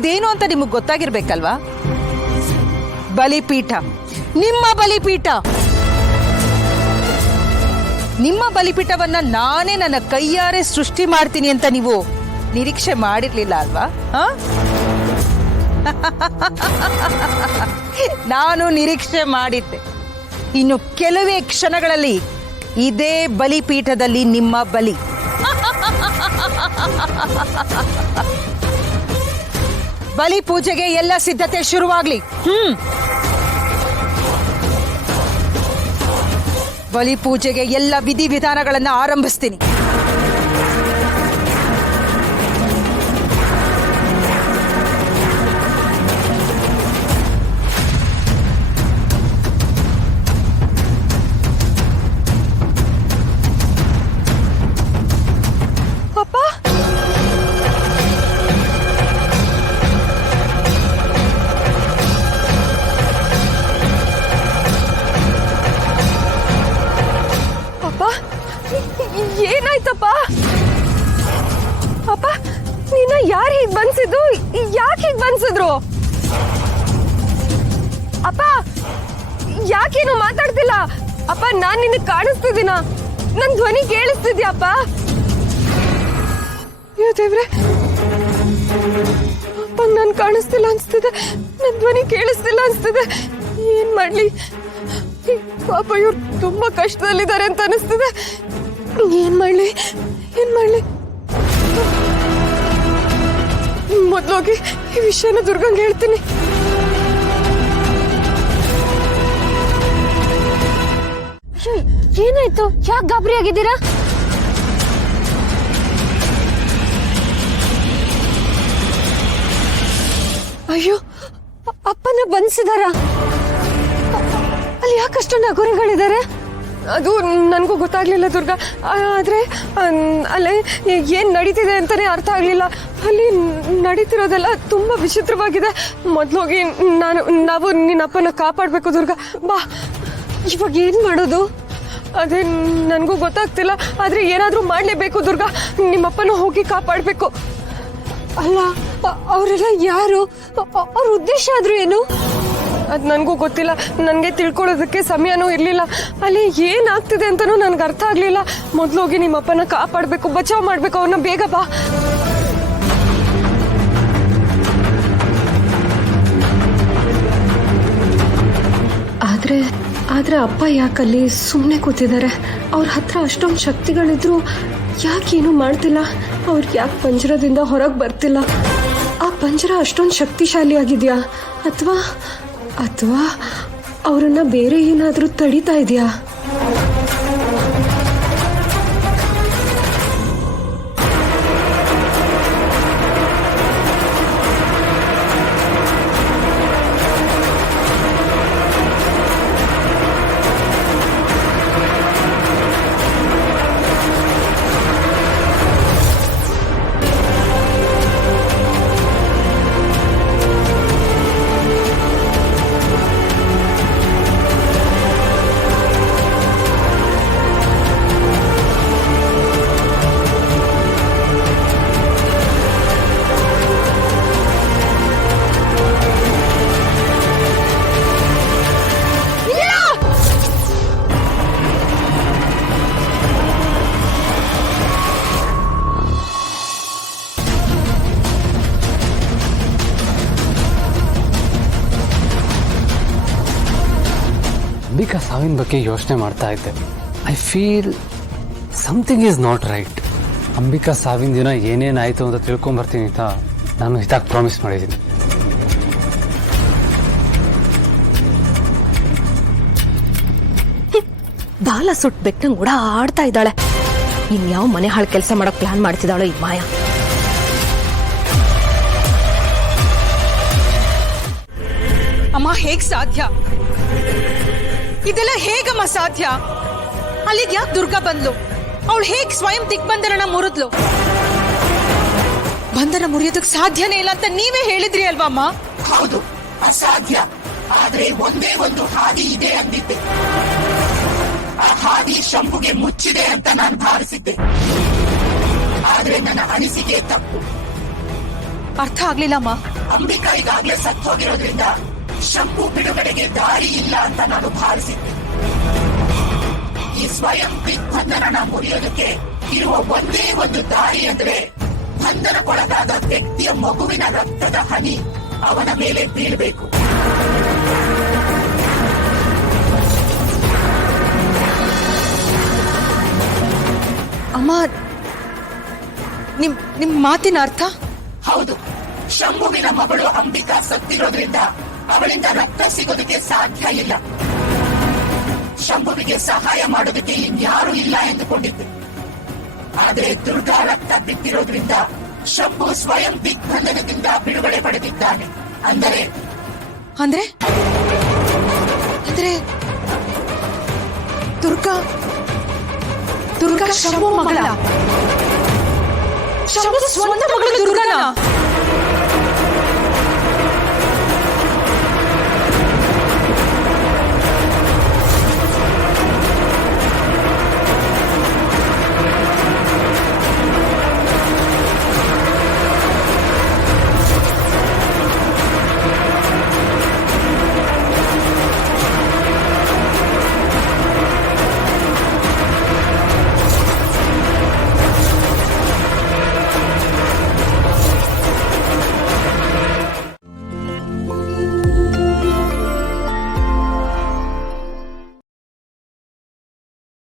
ಇದೇನು ಅಂತ ನಿಮಗೆ ಗೊತ್ತಾಗಿರ್ಬೇಕಲ್ವಾ? ಬಲಿಪೀಠ, ನಿಮ್ಮ ಬಲಿಪೀಠ. ನಿಮ್ಮ ಬಲಿಪೀಠವನ್ನ ನಾನೇ ನನ್ನ ಕೈಯಾರೆ ಸೃಷ್ಟಿ ಮಾಡ್ತೀನಿ ಅಂತ ನೀವು ನಿರೀಕ್ಷೆ ಮಾಡಿರ್ಲಿಲ್ಲ ಅಲ್ವಾ? ನಾನು ನಿರೀಕ್ಷೆ ಮಾಡಿದ್ದೆ. ಇನ್ನು ಕೆಲವೇ ಕ್ಷಣಗಳಲ್ಲಿ ಇದೇ ಬಲಿಪೀಠದಲ್ಲಿ ನಿಮ್ಮ ಬಲಿ. ಬಲಿ ಪೂಜೆಗೆ ಎಲ್ಲ ಸಿದ್ಧತೆ ಶುರುವಾಗ್ಲಿ. ಬಲಿ ಪೂಜೆಗೆ ಎಲ್ಲ ವಿಧಿವಿಧಾನಗಳನ್ನ ಆರಂಭಿಸ್ತೀನಿ. ಏನಾಯ್ತಪ್ಪ? ಅಪ್ಪ, ನೀನ ಯಾರು ಹೀಗ್ ಬನ್ಸಿದ್ದು? ಯಾಕೆ ಹೀಗ್ ಬನ್ಸಿದ್ರು? ಅಪ್ಪ, ಯಾಕೇನು ಮಾತಾಡ್ತಿಲ್ಲ? ಅಪ್ಪ, ನಾನ್ ನಿನಗ್ ಕಾಣಿಸ್ತಿದ್ದೀನ? ನನ್ ಧ್ವನಿ ಕೇಳಿಸ್ತಿದ್ಯಪ್ಪ? ಅಯ್ಯೋ ದೇವ್ರೆ, ಅಪ್ಪ ನನ್ ಕಾಣಿಸ್ತಿಲ್ಲ ಅನ್ಸ್ತಿದೆ, ನನ್ ಧ್ವನಿ ಕೇಳಿಸ್ತಿಲ್ಲ ಅನ್ಸ್ತಿದೆ. ಏನ್ ಮಾಡ್ಲಿ? ಪಾಪ ಇವ್ರು ತುಂಬಾ ಕಷ್ಟದಲ್ಲಿದ್ದಾರೆ ಅಂತ ಅನಿಸ್ತಿದೆ. ಏನ್ ಮಾಡ್ಲಿ? ಮೊದ್ಲೋಗಿ ಈ ವಿಷಯನ ದುರ್ಗಂಗೆ ಹೇಳ್ತೀನಿ. ಏನಾಯ್ತು? ಯಾಕೆ ಗಾಬರಿ ಆಗಿದ್ದೀರಾ? ಅಯ್ಯೋ, ಅಪ್ಪನ ಬಂಧಿಸಿದಾರ? ಅಲ್ಲಿ ಯಾಕಷ್ಟೊಂದು ಅಗೋರಿಗಳಿದ್ದಾರೆ? ಅದು ನನಗೂ ಗೊತ್ತಾಗ್ಲಿಲ್ಲ ದುರ್ಗಾ. ಆದ್ರೆ ಅಲ್ಲಿ ಏನ್ ನಡೀತಿದೆ ಅಂತಾನೆ ಅರ್ಥ ಆಗ್ಲಿಲ್ಲ. ಅಲ್ಲಿ ನಡೀತಿರೋದೆಲ್ಲ ತುಂಬಾ ವಿಚಿತ್ರವಾಗಿದೆ. ಮೊದ್ಲೋಗಿ ನಾವು ನಿನ್ನಪ್ಪನ ಕಾಪಾಡ್ಬೇಕು ದುರ್ಗಾ. ಬಾ, ಇವಾಗ ಏನ್ ಮಾಡೋದು? ಅದೇ ನನಗೂ ಗೊತ್ತಾಗ್ತಿಲ್ಲ. ಆದ್ರೆ ಏನಾದ್ರೂ ಮಾಡ್ಲೇಬೇಕು ದುರ್ಗಾ. ನಿಮ್ಮಪ್ಪನ ಹೋಗಿ ಕಾಪಾಡ್ಬೇಕು. ಅಲ್ಲ, ಅವರೆಲ್ಲ ಯಾರು? ಅವ್ರ ಉದ್ದೇಶ ಆದ್ರೂ ಏನು? ಅದ್ ನನ್ಗೂ ಗೊತ್ತಿಲ್ಲ. ನನ್ಗೆ ತಿಳ್ಕೊಳ್ಳೋದಕ್ಕೆ ಸಮಯನೂ ಇರ್ಲಿಲ್ಲ. ಅಲ್ಲಿ ಏನಾಗ್ತಿದೆ ಅಂತಾನೂ ನನ್ಗೆ ಅರ್ಥ ಆಗ್ಲಿಲ್ಲ. ಮೊದ್ಲೋಗಿ ನಿಮ್ಮಪ್ಪನ ಕಾಪಾಡ್ಬೇಕು, ಬಚಾವ್ ಮಾಡ್ಬೇಕು ಅವ್ರನ್ನ. ಬೇಗ ಬಾ. ಆದ್ರೆ ಅಪ್ಪ ಯಾಕಲ್ಲಿ ಸುಮ್ಮನೆ ಕೂತಿದ್ದಾರೆ? ಅವ್ರ ಹತ್ರ ಅಷ್ಟೊಂದು ಶಕ್ತಿಗಳಿದ್ರು ಯಾಕೇನು ಮಾಡ್ತಿಲ್ಲ? ಅವ್ರು ಯಾಕೆ ಪಂಜರದಿಂದ ಹೊರಗೆ ಬರ್ತಿಲ್ಲ? ಆ ಪಂಜರ ಅಷ್ಟೊಂದು ಶಕ್ತಿಶಾಲಿ ಆಗಿದ್ಯಾ? ಅಥವಾ ಅವರನ್ನ ಬೇರೆ ಏನಾದ್ರೂ ತಡೀತಾ ಇದೆಯಾ? ಅಂಬಿಕಾ ಸಾವಿನ ಬಗ್ಗೆ ಯೋಚನೆ ಮಾಡ್ತಾ ಇದ್ದೆ. I feel something is not right. Ambika ಸಾವಿನ ದಿನ ಏನೇನಾಯಿತು ಅಂತ ತಿಳ್ಕೊಂಬರ್ತೀನಿ ಅಂತ ನಾನು ಹಿತಾಕ್ ಪ್ರಾಮಿಸ್ ಮಾಡಿದ್ದೀನಿ. ಬಾಲ ಸುಟ್ಟು ಬೆಟ್ಟಂಗ್ ಕೂಡ ಆಡ್ತಾ ಇದ್ದಾಳೆ. ಇನ್ಯಾವ ಮನೆ ಹಾಳು ಕೆಲಸ ಮಾಡಕ್ ಪ್ಲಾನ್ ಮಾಡ್ತಿದ್ದಾಳೋ ಈ ಮಾಯಾ. ಅಮ್ಮ, ಹೇಗ್ ಸಾಧ್ಯ? ಇದೆಲ್ಲ ಹೇಗಮ್ಮ ಸಾಧ್ಯ? ಅಲ್ಲಿಗೆ ಯಾಕೆ ದುರ್ಗಾ ಬಂದ್ಲು? ಅವಳು ಹೇಗ್ ಸ್ವಯಂ ದಿಗ್ಬಂಧನ ಮುರಿದ್ಲು? ಬಂಧನ ಮುರಿಯೋದಕ್ ಸಾಧ್ಯನೇ ಇಲ್ಲ ಅಂತ ನೀವೇ ಹೇಳಿದ್ರಿ ಅಲ್ವಾ ಅಮ್ಮ? ಹೌದು, ಅಸಾಧ್ಯ. ಆದ್ರೆ ಒಂದೇ ಒಂದು ಹಾದಿ ಇದೆ ಅಂದಿದ್ದೆ. ಆ ಹಾದಿ ಶಂಭುಗೆ ಮುಚ್ಚಿದೆ ಅಂತ ನಾನು ಭಾವಿಸಿದ್ದೆ. ಆದ್ರೆ ನನ್ನ ಅನಿಸಿಕೆ ತಪ್ಪು. ಅರ್ಥ ಆಗ್ಲಿಲ್ಲಮ್ಮ. ಅಂಬಿಕಾ ಈಗಾಗಲೇ ಸತ್ತು ಹೋಗಿರೋದ್ರಿಂದ ಶಂಭು ಬಿಡುಗಡೆಗೆ ದಾರಿ ಇಲ್ಲ ಅಂತ ನಾನು ಭಾವಿಸಿದ್ದೆ. ಈ ಸ್ವಯಂ ಬಂಧನನ ಮುರಿಯೋದಕ್ಕೆ ಇರುವ ಒಂದೇ ಒಂದು ದಾರಿ ಅಂದ್ರೆ ಬಂಧನಕ್ಕೊಳಗಾದ ವ್ಯಕ್ತಿಯ ಮಗುವಿನ ರಕ್ತದ ಹನಿ ಅವನ ಮೇಲೆ ಬೀಳಬೇಕು. ಅಮ್ಮ, ನಿಮ್ ಮಾತಿನ ಅರ್ಥ? ಹೌದು, ಶಂಭುವಿನ ಮಗಳು ಅಂಬಿಕಾ ಸತ್ತಿರೋದ್ರಿಂದ ಅವಳಿಂದ ರಕ್ತ ಸಿಗೋದಕ್ಕೆ ಸಾಧ್ಯ ಇಲ್ಲ. ಶಂಭುವಿಗೆ ಸಹಾಯ ಮಾಡೋದಕ್ಕೆ ಇನ್ಯಾರೂ ಇಲ್ಲ ಎಂದುಕೊಂಡಿದ್ದೆ. ಆದರೆ ದುರ್ಗಾ ರಕ್ತ ಬಿಟ್ಟಿರೋದ್ರಿಂದ ಶಂಭು ಸ್ವಯಂ ದಿಗ್ಬಂಧನದಿಂದ ಬಿಡುಗಡೆ ಪಡೆದಿದ್ದಾನೆ. ಅಂದರೆ ಅಂದ್ರೆ ಅಂದ್ರೆ ದುರ್ಗಾ ಶಂಭು ಮಗಳ, ಶಂಭು ಸ್ವಂತ ಮಗಳು ದುರ್ಗಾನ?